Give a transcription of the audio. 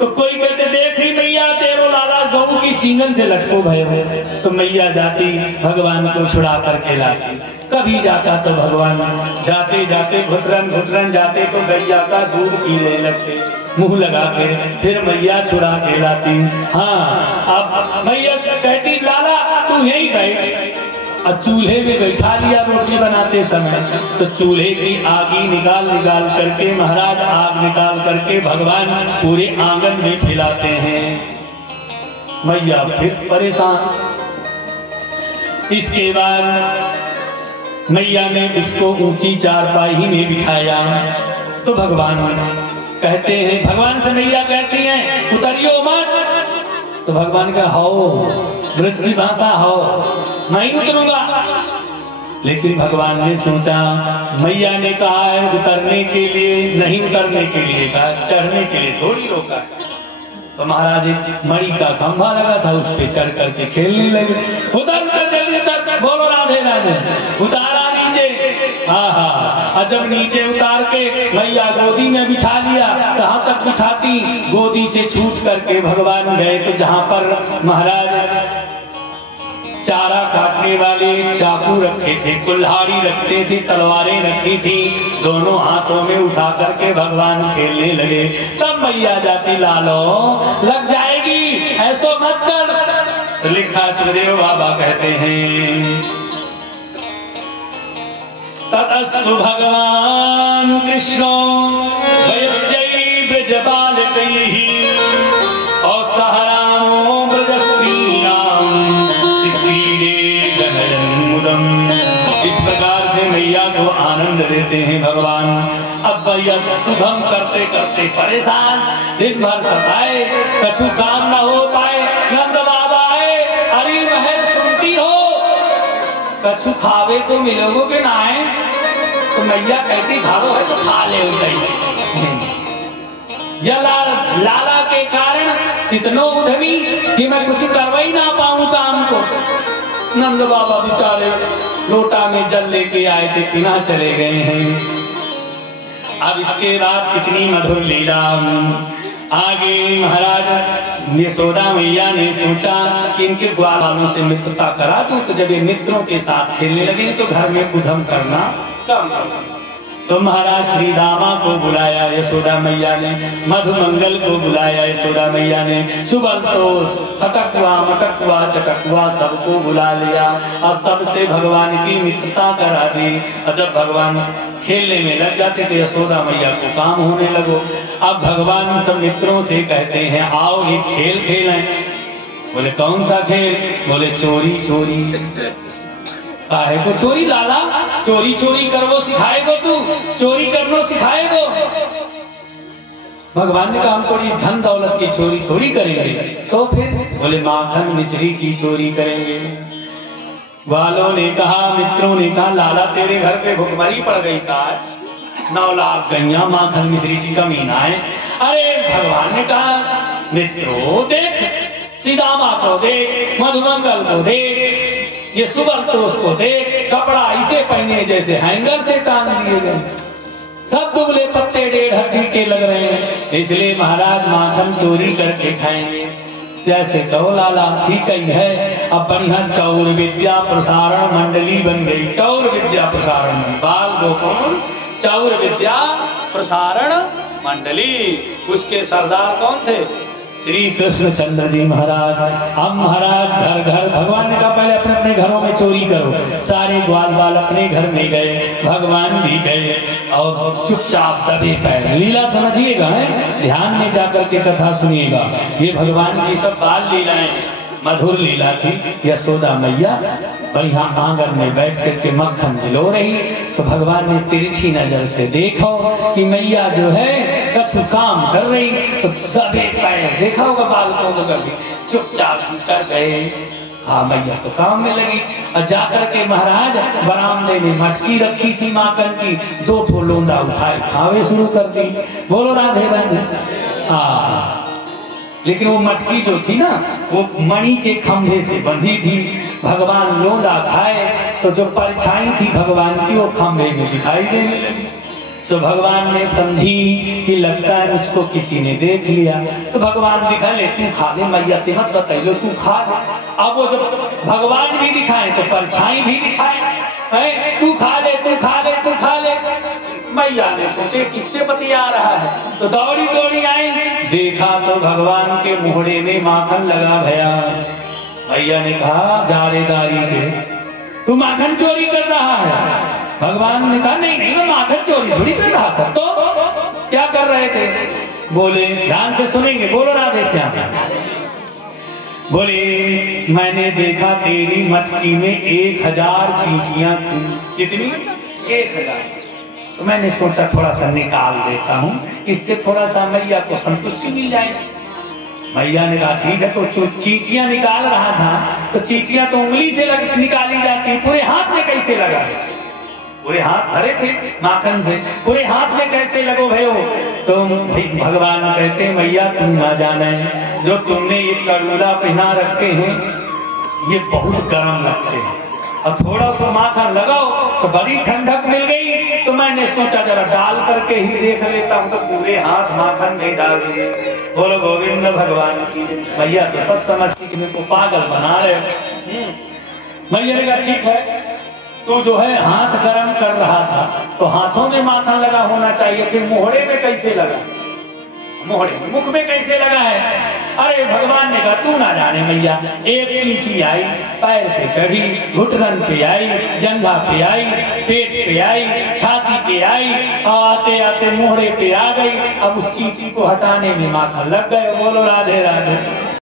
तो कोई कहते देख रही मैया तेरो लाला गऊ की सींगन से लटको भय हो। तो मैया जाती भगवान को छुड़ा करके लाती। कभी जाता तो भगवान जाते जाते घुटरन घुटरन जाते तो गैया का दूध पीने लगते, मुंह लगा के फिर मैया छुड़ा के लाती। हाँ, अब मैया कहती लाला तू यही बैठ। और चूल्हे में बैठा लिया रोटी बनाते समय, तो चूल्हे की आगी निकाल निकाल करके महाराज आग निकाल करके भगवान पूरे आंगन में फैलाते हैं। मैया फिर परेशान। इसके बाद मैया ने उसको ऊंची चारपाई में बिठाया। तो भगवान कहते हैं, भगवान से मैया कहती हैं उतरियो मत। तो भगवान का हो ब्रज की भाषा हो, नहीं उतरूंगा। लेकिन भगवान ने सोचा, मैया ने कहा है उतरने के लिए, नहीं उतरने के लिए कहा, चढ़ने के लिए थोड़ी रोका। तो महाराज एक मणि का खंभा लगा था, उस पे चढ़ करके खेलने लगे। उतर जल्दी उतर, बोलो राधे राधे। उतारा नीचे, हाँ हाँ। और जब नीचे उतार के मैया गोदी में बिठा लिया, कहाँ तक बिठाती, गोदी से छूट करके भगवान गए तो जहाँ पर महाराज चारा काटने वाले चाकू रखे थे, कुल्हाड़ी रखते थे, तलवारें रखी थी, दोनों हाथों में उठा करके भगवान खेलने लगे। तब मैया जाती लालो लग जाएगी, ऐसो मत कर। तो लिखा सुखदेव बाबा कहते हैं ततस्तु भगवान कृष्णो वयस्यै ब्रजबालकैः और सहरामो ब्रजस्त्रीणाम् सिक्रीडे जनयन्मुदम्। इस प्रकार से मैया को आनंद देते हैं भगवान। अब मैया शुभम करते करते परेशान, दिन भर सताए, कछु काम न हो पाए। नंद बाबा आए, अरे महल सुनती हो, कछु खावे को मिलोगे ना है। तो मैया कहती खावो है तो खा ले लाला के कारण इतनो उधमी कि मैं कुछ करवा ही ना पाऊं काम को। नंद बाबा बेचारे लोटा में जल लेके आए थे, पीना चले गए हैं। अब इसके बाद कितनी मधुर लीला। आगे महाराज यशोदा मैया ने सोचा कि इनके ग्वाल वालों से मित्रता करा दूं। तो जब ये मित्रों के साथ खेलने लगे तो घर में उधम करना कम कर। तो महाराज श्री रामा को बुलाया यशोदा मैया ने, मधुमंगल को बुलाया यशोदा मैया ने, सुबंतोष, सटकुआ, मटकुआ, चटकुआ सबको बुला लिया और सबसे भगवान की मित्रता करा दी। और जब भगवान खेलने में लग जाते तो यशोदा मैया को काम होने लगो। अब भगवान सब मित्रों से कहते हैं आओ एक खेल खेलें। बोले कौन सा खेल? बोले चोरी चोरी। काहे को चोरी लाला? चोरी चोरी करवो सिखाएगो तू, चोरी करनो सिखाएगो। भगवान ने कहा हम थोड़ी धन दौलत की चोरी थोड़ी करेंगे। तो फिर बोले माखन मिश्री की चोरी करेंगे। वालों ने कहा, मित्रों ने कहा लाला तेरे घर पे भुखमरी पड़ गई का 9 लाख गैया माखन मिश्री की कमी ना है। अरे भगवान ने कहा मित्रों देख, सीदामा को देख, मधुमंगल को देख, ये सुबंतोष को देख, कपड़ा इसे पहने जैसे हैंगर से टांग दिए गए, सब दुबले पत्ते 1.5 हड्डी के लग रहे हैं। इसलिए महाराज माखन चोरी करके खाएंगे। जैसे कहो लाला ठीक ही है। अब बढ़िया चौर विद्या प्रसारण मंडली बन गई। चौर विद्या प्रसारण बाल गोकुल चौर विद्या प्रसारण मंडली। उसके सरदार कौन थे? श्री कृष्णचंद्र जी महाराज। हम महाराज घर घर भगवान ने कहा पहले अपने अपने घरों में चोरी करो। सारे ग्वाल बाल अपने घर में गए, भगवान भी गए और चुपचाप दबे पैर। लीला समझिएगा, है ध्यान में जाकर के कथा सुनिएगा। ये भगवान की सब बाल लीलाएं मधुर लीला थी। यशोदा मैया बढ़िया आंगन में बैठ करके मक्खन मिलो रही। तो भगवान ने तिरछी नजर से देखो कि मैया जो है कछु काम कर रही, तो दबे पैर देखा होगा बालकों को कभी चुपचाप कर गए। हाँ मैया तो काम में लगी। और जाकर के महाराज बरामदे में मटकी रखी थी माखन की, 2 ठो लोंदा उठाए खावे शुरू कर दी। बोलो राधे राधे। हाँ लेकिन वो मटकी जो थी ना वो मणि के खंभे से बंधी थी। भगवान लोंदा खाए तो जो परछाई थी भगवान की वो खंभे में दिखाई देने लगी। तो भगवान ने समझी कि लगता है मुझको किसी ने देख लिया, तो भगवान दिखा ले तू खा ले मैया ते मत बताइए तू खा ले। अब वो जब भगवान भी दिखाए तो परछाई भी दिखाए, तू खा ले तू खा ले तू खा ले। मैया ने सोचे किससे बतिया रहा है, तो दौड़ी दौड़ी आई, देखा तो भगवान के मुहड़े में माखन लगा भया। मैया ने कहा जारेदारी के तू माखन चोरी कर रहा है। भगवान ने कहा नहीं नहीं मैं माखन चोरी थोड़ी कर रहा था। तो क्या कर रहे थे? बोले ध्यान से सुनेंगे, बोलो राधे श्याम। बोले मैंने देखा तेरी मटकी में 1000 चींटियां थी। कितनी? 1000। तो मैंने सोचा थोड़ा सा निकाल देता हूँ, इससे थोड़ा सा मैया को संतुष्टि मिल जाएगी। मैया ने कहा ठीक है। तो चींटियां निकाल रहा था, तो चींटियां तो उंगली से निकाली जाती, पूरे हाथ में कैसे लगा? पूरे हाथ भरे थे माखन से, पूरे हाथ में कैसे लगो भयो? तो भगवान कहते मैया तुम ना जाने, जो तुमने ये करूला पहना रखे हैं ये बहुत गर्म लगते हैं, और थोड़ा सा माखन लगाओ तो बड़ी ठंडक मिल गई। तो मैंने सोचा जरा डाल करके ही देख लेता हूँ, तो पूरे हाथ माखन में डाल दिए। बोलो गोविंद भगवान की। मैया तो सब समझती कि मेरे को पागल बना रहे। मैया ने कहा ठीक है, तो जो है हाथ गर्म कर रहा था तो हाथों में माखन लगा होना चाहिए, फिर मोहड़े में कैसे लगा? मोहड़े मुख में कैसे लगा है? अरे भगवान ने कहा तू ना जाने मैया, एक चींटी आई, पैर पे चढ़ी, घुटन पे आई, जंघा पे आई, पेट पे आई, छाती पे आई, और आते आते मोहड़े पे आ गई। अब उस चींटी को हटाने में माखन लग गए। बोलो राधे राधे।